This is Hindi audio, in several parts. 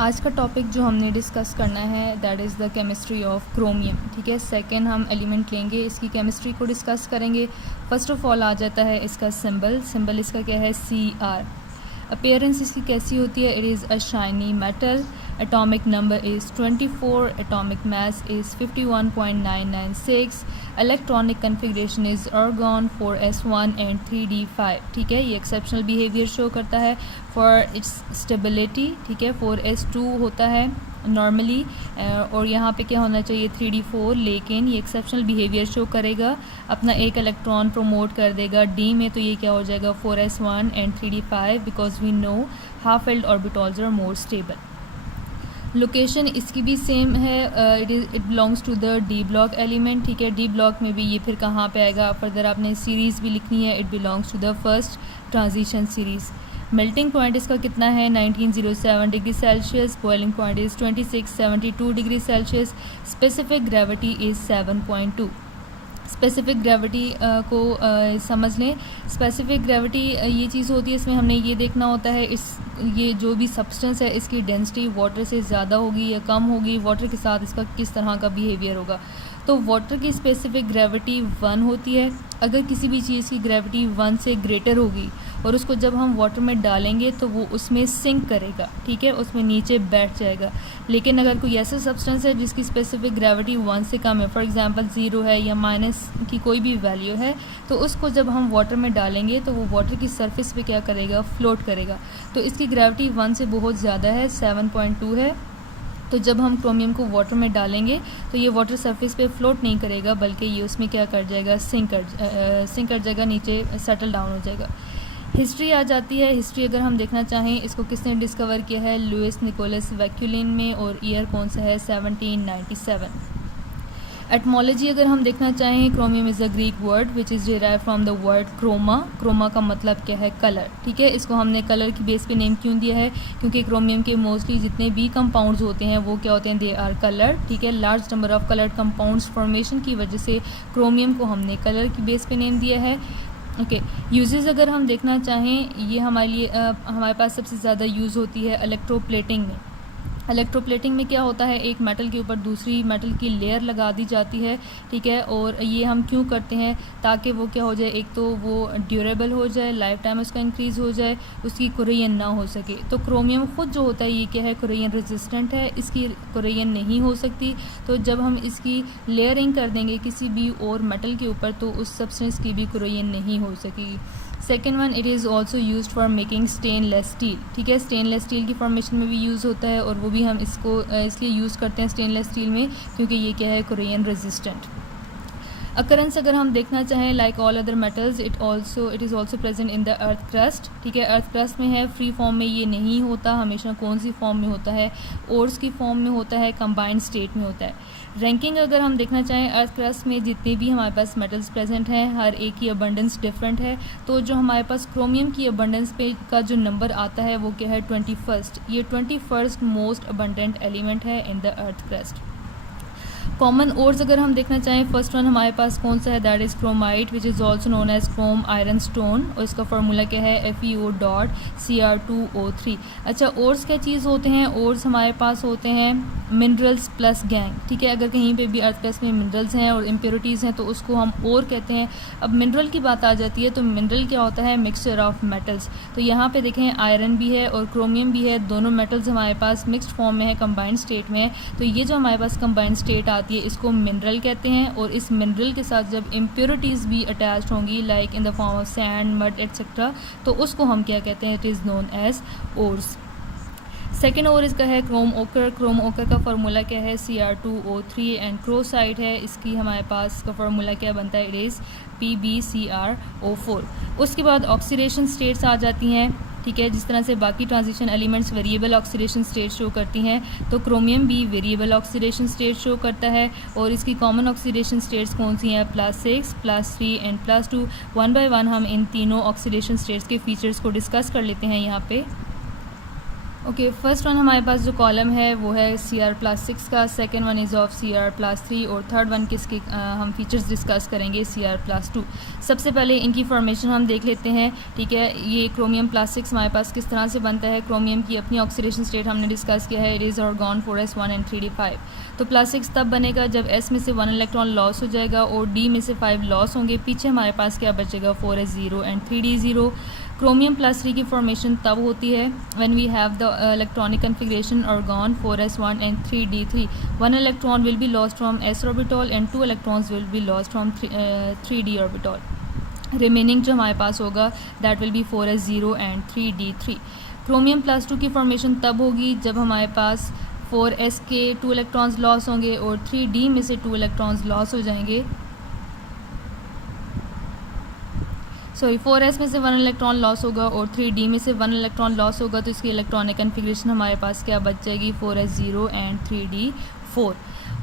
आज का टॉपिक जो हमने डिस्कस करना है that is the chemistry of chromium. ठीक है, सेकंड हम एलिमेंट लेंगे, इसकी केमिस्ट्री को डिस्कस करेंगे। फर्स्ट ऑफ ऑल आ जाता है इसका सिंबल इसका क्या है, Cr। अपीयरेंस इसकी कैसी होती है, it is a shiny metal. Atomic number is 24, atomic mass is 51.996, electronic configuration is argon 4s1 and 3d5। ठीक है, ये एक्सेप्शनल बिहेवियर शो करता है फॉर इट्स स्टेबिलिटी। ठीक है, 4s2 होता है नॉर्मली, और यहाँ पे क्या होना चाहिए 3d4, लेकिन ये एक्सेप्शनल बिहेवियर शो करेगा, अपना एक इलेक्ट्रॉन प्रोमोट कर देगा डी में, तो ये क्या हो जाएगा 4s1 and 3d5 because we know half filled orbitals are more stable. Location इसकी भी सेम है, it belongs to the d block element. ठीक है, डी ब्लॉक में भी ये फिर कहाँ पे आएगा, फर्दर आपने सीरीज़ भी लिखनी है, it belongs to the first transition series. Melting point इसका कितना है 1907 degree Celsius, boiling point is 2672 degree Celsius, specific gravity is 7.2। Specific gravity को समझ लें। स्पेसिफिक ग्रेविटी ये चीज़ होती है, इसमें हमने ये देखना होता है ये जो भी सब्सटेंस है इसकी डेंसिटी वाटर से ज़्यादा होगी या कम होगी, वाटर के साथ इसका किस तरह का बिहेवियर होगा। तो वाटर की स्पेसिफिक ग्रेविटी 1 होती है। अगर किसी भी चीज़ की ग्रेविटी 1 से ग्रेटर होगी और उसको जब हम वाटर में डालेंगे तो वो उसमें सिंक करेगा, ठीक है, उसमें नीचे बैठ जाएगा। लेकिन अगर कोई ऐसा सब्सटेंस है जिसकी स्पेसिफिक ग्रेविटी 1 से कम है, फॉर एग्जांपल 0 है या माइनस की कोई भी वैल्यू है, तो उसको जब हम वाटर में डालेंगे तो वो वाटर की सरफेस पे क्या करेगा, फ्लोट करेगा। तो इसकी ग्रेविटी 1 से बहुत ज़्यादा है, 7.2 है। तो जब हम क्रोमियम को वाटर में डालेंगे तो ये वाटर सरफेस पे फ्लोट नहीं करेगा, बल्कि ये उसमें क्या कर जाएगा, सिंक कर जाएगा, नीचे सेटल डाउन हो जाएगा। हिस्ट्री आ जाती है। हिस्ट्री अगर हम देखना चाहें, इसको किसने डिस्कवर किया है, लुइस निकोलस वैक्यूलिन में, और ईयर कौन सा है 1797। एटमोलॉजी अगर हम देखना चाहें, chromium is a Greek word which is derive from the word chroma. Chroma का मतलब क्या है, कलर। ठीक है, इसको हमने कलर की बेस पे नेम क्यों दिया है, क्योंकि क्रोमियम के मोस्टली जितने भी कंपाउंड्स होते हैं वो क्या होते हैं, दे आर कलर। ठीक है, large number of coloured compounds formation की वजह से क्रोमियम को हमने कलर की बेस पे नेम दिया है। ओके, यूजेस अगर हम देखना चाहें, ये हमारे लिए हमारे पास सबसे ज़्यादा यूज़ होती है इलेक्ट्रोप्लेटिंग में। इलेक्ट्रोप्लेटिंग में क्या होता है, एक मेटल के ऊपर दूसरी मेटल की लेयर लगा दी जाती है। ठीक है, और ये हम क्यों करते हैं, ताकि वो क्या हो जाए, एक तो वो ड्यूरेबल हो जाए, लाइफ टाइम उसका इंक्रीज़ हो जाए, उसकी कोरेजन ना हो सके। तो क्रोमियम ख़ुद जो होता है ये क्या है, कोरेजन रेजिस्टेंट है, इसकी कोरेजन नहीं हो सकती। तो जब हम इसकी लेयरिंग कर देंगे किसी भी और मेटल के ऊपर तो उस सब्सटेंस की भी कोरेजन नहीं हो सकेगी। Second one, it is also use for making stainless steel. ठीक है, स्टेनलेस स्टील की फॉर्मेशन में भी यूज़ होता है, और वो भी हम इसको इसलिए यूज़ करते हैं स्टेनलेस स्टील में क्योंकि ये क्या है, कोरेजन रेजिस्टेंट। अकरेंस अगर हम देखना चाहें, like all other metals it is also present in the earth crust. ठीक है, अर्थ क्रस्ट में है, फ्री फॉर्म में ये नहीं होता, हमेशा कौन सी फॉर्म में होता है, ओर्स की फॉर्म में होता है, कंबाइंड स्टेट में होता है। रैंकिंग अगर हम देखना चाहें, अर्थ क्रस्ट में जितने भी हमारे पास मेटल्स प्रेजेंट हैं, हर एक की अबंडेंस डिफरेंट है। तो जो हमारे पास क्रोमियम की अबंडेंस पे का जो नंबर आता है वो क्या है, 21st। ये 21st मोस्ट अबंडेंट एलिमेंट है in the earth crust. Common ores अगर हम देखना चाहें, फर्स्ट वन हमारे पास कौन सा है, that is chromite which is also known as chrome iron stone, और इसका फार्मूला क्या है, FeO.Cr2O3। अच्छा, ओर्स क्या चीज़ होते हैं, ओर्स हमारे पास होते हैं मिनरल्स प्लस गैंग। ठीक है, अगर कहीं पे भी अर्थ क्रस्ट में मिनरल्स हैं और इम्प्योरिटीज़ हैं तो उसको हम ओर कहते हैं। अब मिनरल की बात आ जाती है तो मिनरल क्या होता है, मिक्सचर ऑफ मेटल्स। तो यहाँ पे देखें आयरन भी है और क्रोमियम भी है, दोनों मेटल्स हमारे पास मिक्सड फॉर्म में है, कंबाइंड स्टेट में है। तो ये जो हमारे पास कंबाइंड स्टेट आती है इसको मिनरल कहते हैं, और इस मिनरल के साथ जब इम्प्योरिटीज़ भी अटैच्ड होंगी like in the form of sand, mud etcetera, तो उसको हम क्या कहते हैं, it is known as ores. Second ore इसका है क्रोम ओकर। क्रोम ओकर का फार्मूला क्या है, Cr2O3, एंड क्रोसाइट है, इसकी हमारे पास का फार्मूला क्या बनता है, इट इज़ PbCrO4। उसके बाद ऑक्सीडेशन स्टेट्स आ जाती हैं। ठीक है, जिस तरह से बाकी transition elements variable oxidation state show करती हैं, तो क्रोमियम भी वेरिएबल ऑक्सीडेशन स्टेट शो करता है। और इसकी कॉमन ऑक्सीडेशन स्टेट्स कौन सी हैं, +6, +3 एंड +2। वन बाय वन हम इन तीनों ऑक्सीडेशन स्टेट्स के फीचर्स को डिस्कस कर लेते हैं यहाँ पे। ओके, फर्स्ट वन हमारे पास जो कॉलम है वो है Cr+6 का, second one is of Cr+3 और थर्ड वन किसके हम फीचर्स डिस्कस करेंगे Cr+2। सबसे पहले इनकी फॉर्मेशन हम देख लेते हैं, ठीक है। ये क्रोमियम+6 हमारे पास किस तरह से बनता है। क्रोमियम की अपनी ऑक्सीडेशन स्टेट हमने डिस्कस किया है, it is organ 4s1 and 3d5। तो +6 तब बनेगा जब S में से 1 इलेक्ट्रॉन लॉस हो जाएगा और D में से 5 लॉस होंगे। पीछे हमारे पास क्या बचेगा, 4s0 एंड 3d0। क्रोमियम+3 की फॉर्मेशन तब होती है when we have the electronic configuration argon 4s1 and 3d3। 1 electron will be lost from s orbital and 2 electrons will be lost from 3d orbital. Remaining जो हमारे पास होगा that will be 4s0 and 3d3। क्रोमियम+2 की फॉर्मेशन तब होगी जब हमारे पास 4s के 2 इलेक्ट्रॉन्स लॉस होंगे और 3d में से 2 इलेक्ट्रॉन्स लॉस हो जाएंगे। 4s में से 1 इलेक्ट्रॉन लॉस होगा और 3d में से 1 इलेक्ट्रॉन लॉस होगा, तो इसकी इलेक्ट्रॉनिक कन्फिगरेशन हमारे पास क्या बच जाएगी, 4s0 एंड 3d4।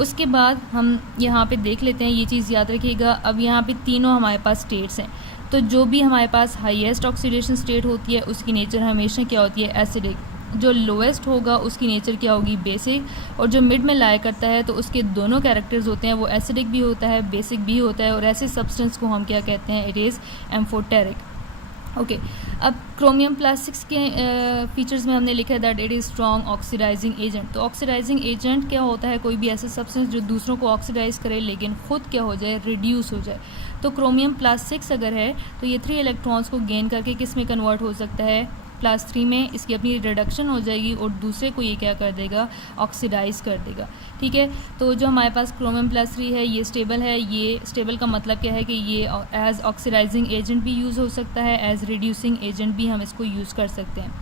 उसके बाद हम यहाँ पे देख लेते हैं, ये चीज़ याद रखिएगा। अब यहाँ पे तीनों हमारे पास स्टेट्स हैं, तो जो भी हमारे पास हाईएस्ट ऑक्सीडेशन स्टेट होती है उसकी नेचर हमेशा क्या होती है, एसिडिक। जो लोएस्ट होगा उसकी नेचर क्या होगी, बेसिक। और जो मिड में लाया करता है तो उसके दोनों कैरेक्टर्स होते हैं, वो एसिडिक भी होता है, बेसिक भी होता है। और ऐसे सब्सटेंस को हम क्या कहते हैं, इट इज़ एम्फोटेरिक। ओके, अब क्रोमियम+6 के फीचर्स में हमने लिखा है that it is strong oxidising agent. तो ऑक्सीडाइजिंग एजेंट क्या होता है, कोई भी ऐसा सब्सटेंस जो दूसरों को ऑक्सीडाइज करे लेकिन खुद क्या हो जाए, रिड्यूस हो जाए। तो क्रोमियम+6 अगर है तो ये 3 इलेक्ट्रॉन्स को गेन करके किस में कन्वर्ट हो सकता है, +3 में। इसकी अपनी रिडक्शन हो जाएगी और दूसरे को ये क्या कर देगा, ऑक्सीडाइज कर देगा, ठीक है। तो जो हमारे पास क्रोमियम+3 है ये स्टेबल है। ये स्टेबल का मतलब क्या है कि ये एज ऑक्सीडाइजिंग एजेंट भी यूज़ हो सकता है, एज रिड्यूसिंग एजेंट भी हम इसको यूज़ कर सकते हैं।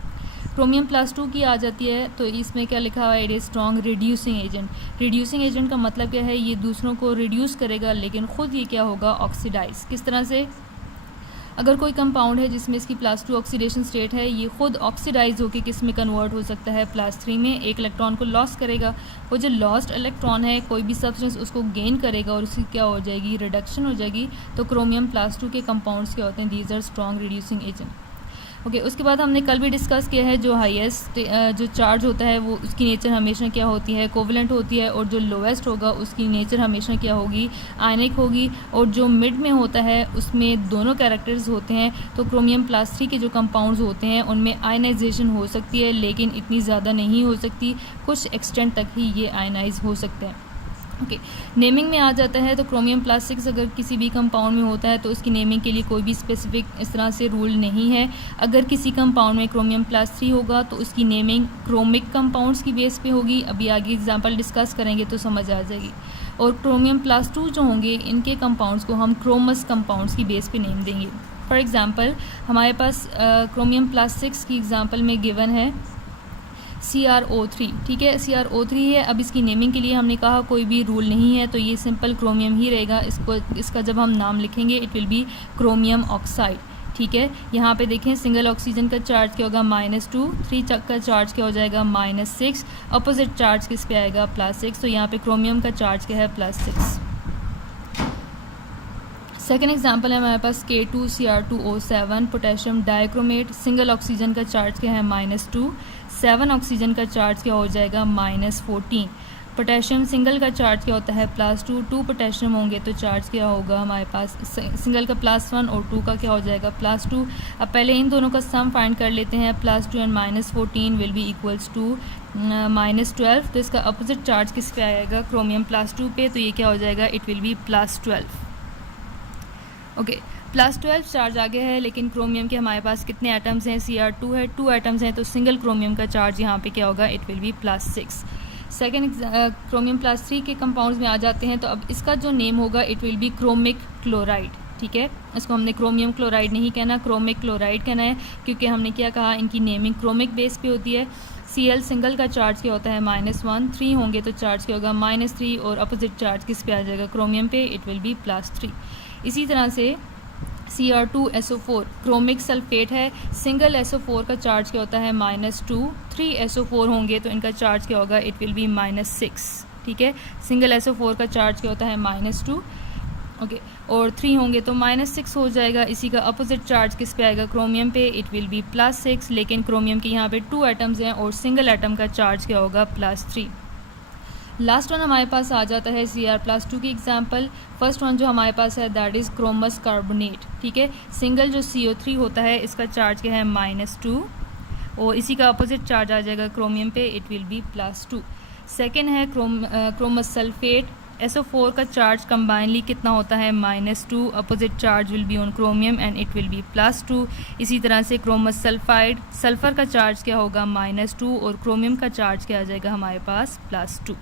क्रोमियम+2 की आ जाती है तो इसमें क्या लिखा हुआ है, it is strong reducing agent. Reducing agent का मतलब क्या है, ये दूसरों को रिड्यूस करेगा लेकिन ख़ुद ये क्या होगा, ऑक्सीडाइज। किस तरह से, अगर कोई कंपाउंड है जिसमें इसकी +2 ऑक्सीडेशन स्टेट है, ये खुद ऑक्सीडाइज होकर किस में कन्वर्ट हो सकता है, +3 में। एक इलेक्ट्रॉन को लॉस करेगा, वो जो लॉस्ट इलेक्ट्रॉन है कोई भी सब्सटेंस उसको गेन करेगा और उसकी क्या हो जाएगी, रिडक्शन हो जाएगी। तो क्रोमियम+2 के कंपाउंड्स क्या होते हैं, these are strong reducing agent. Okay, उसके बाद हमने कल भी डिस्कस किया है जो हाईएस्ट जो चार्ज होता है वो उसकी नेचर हमेशा क्या होती है, कोवेलेंट होती है। और जो लोएस्ट होगा उसकी नेचर हमेशा क्या होगी, आयनिक होगी। और जो मिड में होता है उसमें दोनों कैरेक्टर्स होते हैं। तो क्रोमियम+3 के जो कंपाउंड्स होते हैं उनमें आयनाइजेशन हो सकती है लेकिन इतनी ज़्यादा नहीं हो सकती, कुछ एक्सटेंट तक ही ये आयनाइज हो सकते हैं। ओके, नेमिंग में आ जाता है तो क्रोमियम+6 अगर किसी भी कंपाउंड में होता है तो उसकी नेमिंग के लिए कोई भी स्पेसिफिक इस तरह से रूल नहीं है। अगर किसी कंपाउंड में क्रोमियम+3 होगा तो उसकी नेमिंग क्रोमिक कंपाउंड्स की बेस पे होगी। अभी आगे एग्जांपल डिस्कस करेंगे तो समझ आ जाएगी। और क्रोमियम+2 जो होंगे इनके कंपाउंड्स को हम क्रोमस कंपाउंड्स की बेस पे नेम देंगे। फॉर एग्ज़ाम्पल हमारे पास क्रोमियम+6 की एग्ज़ाम्पल में गिवन है CrO3, ठीक है, CrO3 है। अब इसकी नेमिंग के लिए हमने कहा कोई भी रूल नहीं है तो ये सिंपल क्रोमियम ही रहेगा। इसका जब हम नाम लिखेंगे it will B chromium oxide, ठीक है। यहाँ पे देखें सिंगल ऑक्सीजन का चार्ज क्या होगा, -2, 3 का चार्ज क्या हो जाएगा, -6। अपोजिट चार्ज किस पे आएगा, +6। तो यहाँ पे क्रोमियम का चार्ज क्या है, +6। सेकेंड एग्जाम्पल है हमारे पास K2Cr2O7 potassium dichromate. Single oxygen का चार्ज क्या है, -2। 7 ऑक्सीजन का चार्ज क्या हो जाएगा, -14। पोटेशियम सिंगल का चार्ज क्या होता है, +2। 2 पोटेशियम होंगे तो चार्ज क्या होगा हमारे पास, सिंगल का +1 और 2 का क्या हो जाएगा, +2। अब पहले इन दोनों का सम फाइंड कर लेते हैं। +2 and -14 will be equals to -12। तो इसका अपोजिट चार्ज किस पे आएगा, क्रोमियम+2 पे। तो ये क्या हो जाएगा, it will be +12। Okay, +12 charge आ गया है लेकिन क्रोमियम के हमारे पास कितने एटम्स हैं, Cr2 है, 2 एटम्स हैं। तो सिंगल क्रोमियम का चार्ज यहाँ पे क्या होगा, इट विल बी +6। सेकेंड क्रोमियम+3 के कंपाउंड्स में आ जाते हैं। तो अब इसका जो नेम होगा it will B chromic chloride, ठीक है। इसको हमने क्रोमियम क्लोराइड नहीं कहना, क्रोमिक क्लोराइड कहना है क्योंकि हमने क्या कहा, इनकी नेमिंग क्रोमिक बेस पे होती है। Cl सिंगल का चार्ज क्या होता है, -1। 3 होंगे तो चार्ज क्या होगा, -3। और अपोजिट चार्ज किस पे आ जाएगा, क्रोमियम पे, इट विल बी +3। इसी तरह से Cr2SO4 क्रोमिक सल्फेट है। सिंगल SO4 का चार्ज क्या होता है, -2। 3 SO4 होंगे तो इनका चार्ज क्या होगा, इट विल बी -6, ठीक है। सिंगल SO4 का चार्ज क्या होता है, -2। ओके और 3 होंगे तो -6 हो जाएगा। इसी का अपोजिट चार्ज किस पे आएगा, क्रोमियम पे, इट विल बी +6। लेकिन क्रोमियम के यहाँ पे 2 एटम्स हैं और सिंगल एटम का चार्ज क्या होगा, +3। लास्ट वन हमारे पास आ जाता है Cr+2 की एग्जांपल। फर्स्ट वन जो हमारे पास है दैट इज़ क्रोमस कार्बोनेट, ठीक है। सिंगल जो CO3 होता है इसका चार्ज क्या है, -2 और इसी का अपोजिट चार्ज आ जाएगा क्रोमियम पे, इट विल बी +2। सेकेंड है क्रोमस सल्फेट, SO4 का चार्ज कंबाइनली कितना होता है, -2। Opposite charge will be on chromium and it will B +2। इसी तरह से क्रोमस सल्फाइड, सल्फर का चार्ज क्या होगा, -2 और क्रोमियम का चार्ज क्या आ जाएगा हमारे पास, +2।